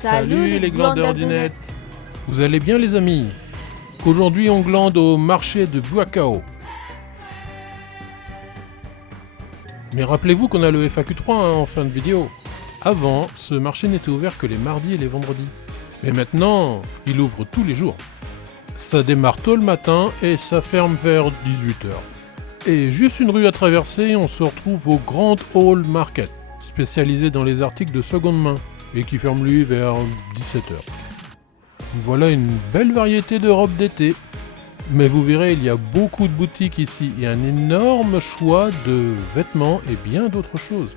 Salut les glandeurs du net. Vous allez bien les amis? Aujourd'hui on glande au marché de Buakao. Mais rappelez-vous qu'on a le FAQ 3 en fin de vidéo. Avant, ce marché n'était ouvert que les mardis et les vendredis. Mais maintenant, il ouvre tous les jours. Ça démarre tôt le matin et ça ferme vers 18h. Et juste une rue à traverser, on se retrouve au Grand Hall Market, spécialisé dans les articles de seconde main, et qui ferme lui vers 17h. Voilà une belle variété de robes d'été. Mais vous verrez, il y a beaucoup de boutiques ici et un énorme choix de vêtements et bien d'autres choses.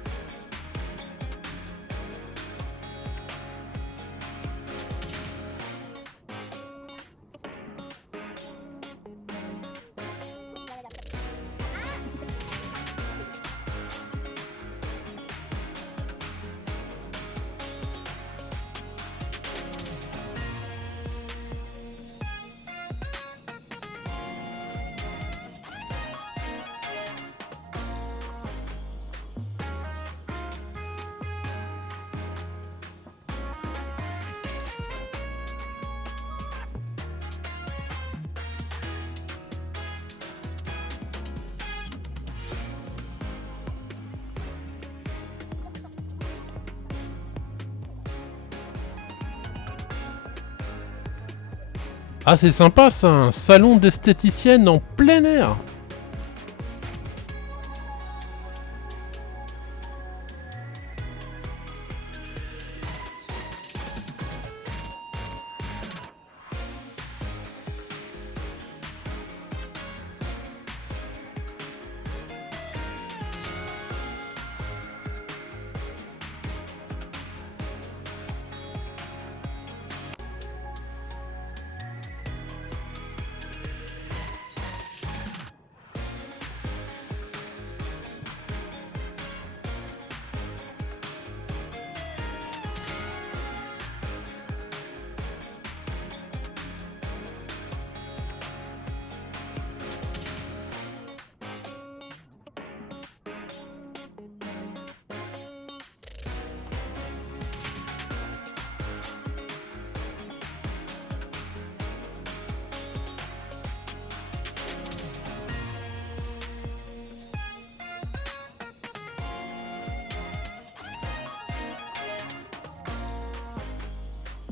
Ah, c'est sympa ça, un salon d'esthéticienne en plein air.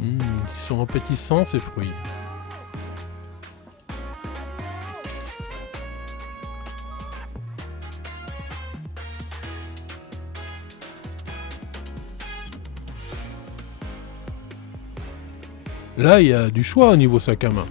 Ils sont appétissants ces fruits. Là, il y a du choix au niveau sac à main.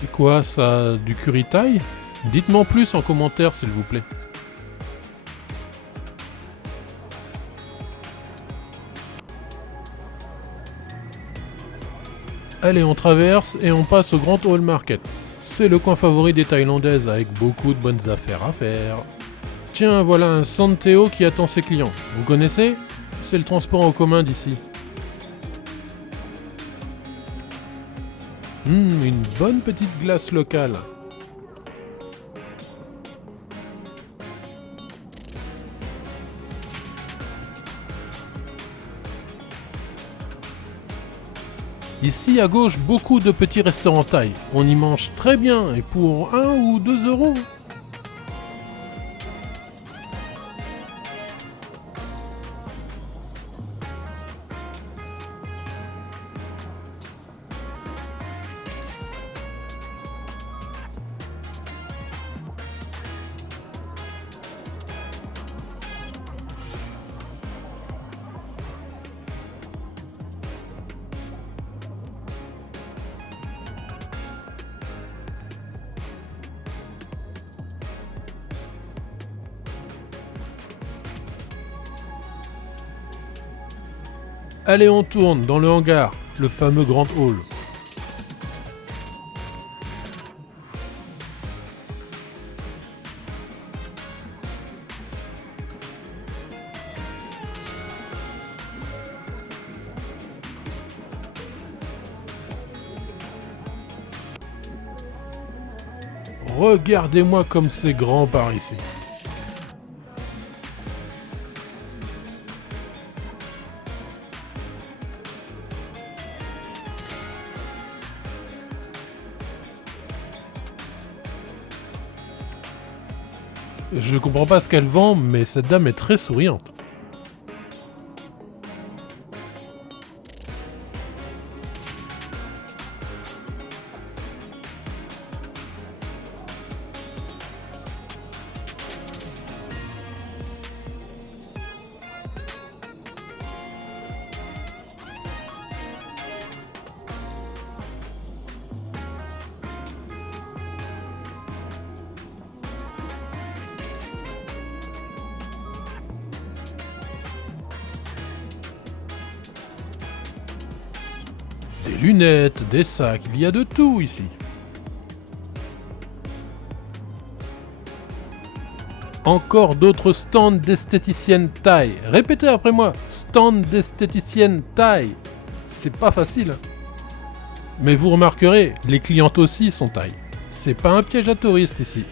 C'est quoi ça, du curry-taille? Dites-moi en plus en commentaire s'il vous plaît. Allez, on traverse et on passe au Grand Hall Market. C'est le coin favori des Thaïlandaises avec beaucoup de bonnes affaires à faire. Tiens, voilà un Santeo qui attend ses clients. Vous connaissez? C'est le transport en commun d'ici. Une bonne petite glace locale. Ici à gauche, beaucoup de petits restaurants thaï. On y mange très bien et pour 1 ou 2 euros. Allez, on tourne dans le hangar, le fameux Grand Hall. Regardez-moi comme c'est grand par ici. Je comprends pas ce qu'elle vend, mais cette dame est très souriante. Des lunettes, des sacs, il y a de tout ici. Encore d'autres stands d'esthéticienne taille. Répétez après moi, stand d'esthéticienne taille. C'est pas facile. Mais vous remarquerez, les clientes aussi sont taille. C'est pas un piège à touristes ici.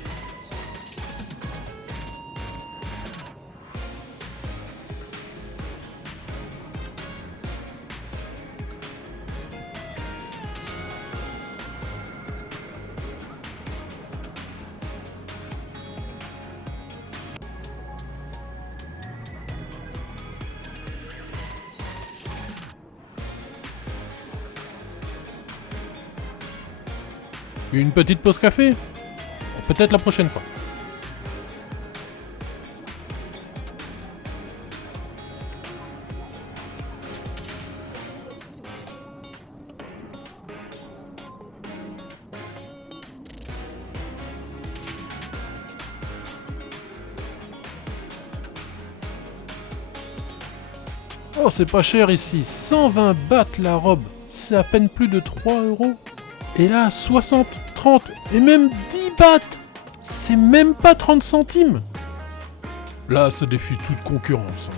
Une petite pause café? Peut-être la prochaine fois. Oh, c'est pas cher ici. 120 bahts la robe. C'est à peine plus de 3 euros. Et là, 60, 30 et même 10 bahts. C'est même pas 30 centimes. Là, ça défie toute concurrence.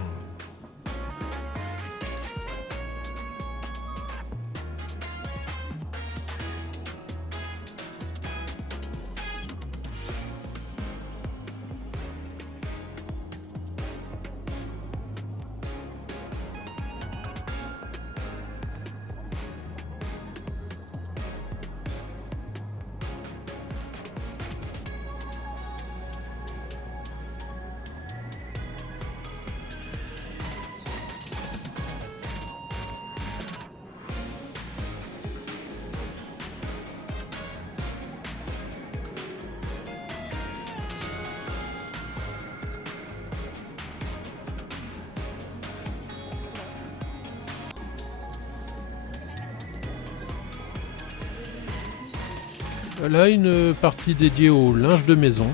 Là, une partie dédiée au linge de maison.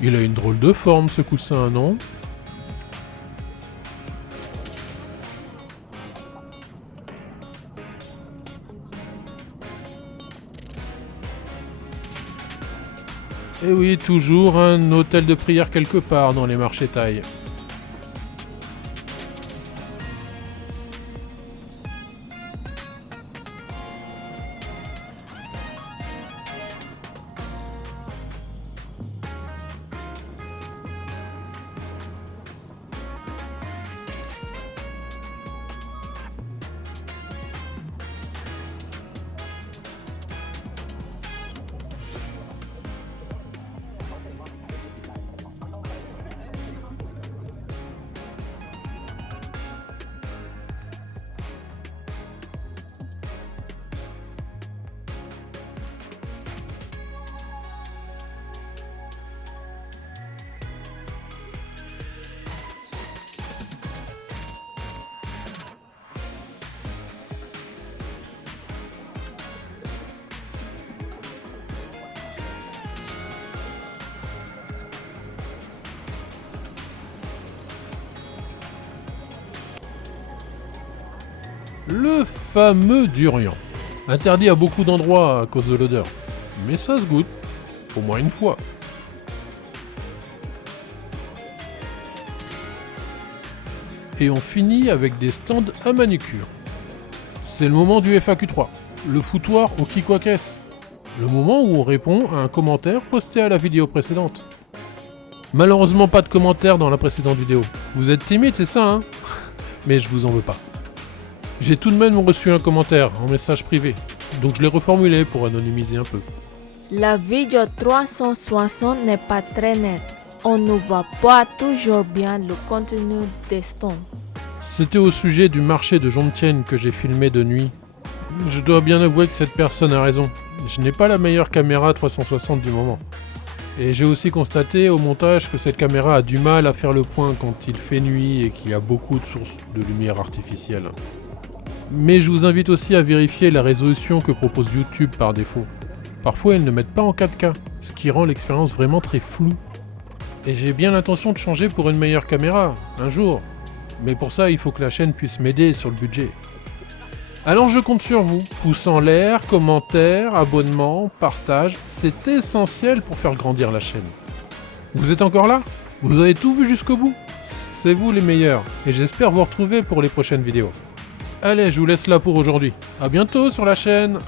Il a une drôle de forme ce coussin, non? Et oui, toujours un hôtel de prière quelque part dans les marchés thaïs. Le fameux durian. Interdit à beaucoup d'endroits à cause de l'odeur. Mais ça se goûte. Au moins une fois. et on finit avec des stands à manucure. C'est le moment du FAQ3, le foutoir au Kikwaques, le moment où on répond à un commentaire posté à la vidéo précédente. Malheureusement pas de commentaire dans la précédente vidéo. Vous êtes timide, c'est ça, hein? Mais je vous en veux pas. J'ai tout de même reçu un commentaire en message privé, donc je l'ai reformulé pour anonymiser un peu. La vidéo 360 n'est pas très nette. On ne voit pas toujours bien le contenu des stands. C'était au sujet du marché de Jomtien que j'ai filmé de nuit. Je dois bien avouer que cette personne a raison. Je n'ai pas la meilleure caméra 360 du moment. Et j'ai aussi constaté au montage que cette caméra a du mal à faire le point quand il fait nuit et qu'il y a beaucoup de sources de lumière artificielle. Mais je vous invite aussi à vérifier la résolution que propose YouTube par défaut. Parfois ils ne mettent pas en 4K, ce qui rend l'expérience vraiment très floue. Et j'ai bien l'intention de changer pour une meilleure caméra, un jour. Mais pour ça, il faut que la chaîne puisse m'aider sur le budget. Alors je compte sur vous. Pouce en l'air, commentaires, abonnements, partage, c'est essentiel pour faire grandir la chaîne. Vous êtes encore là? Vous avez tout vu jusqu'au bout? C'est vous les meilleurs, et j'espère vous retrouver pour les prochaines vidéos. Allez, je vous laisse là pour aujourd'hui. À bientôt sur la chaîne.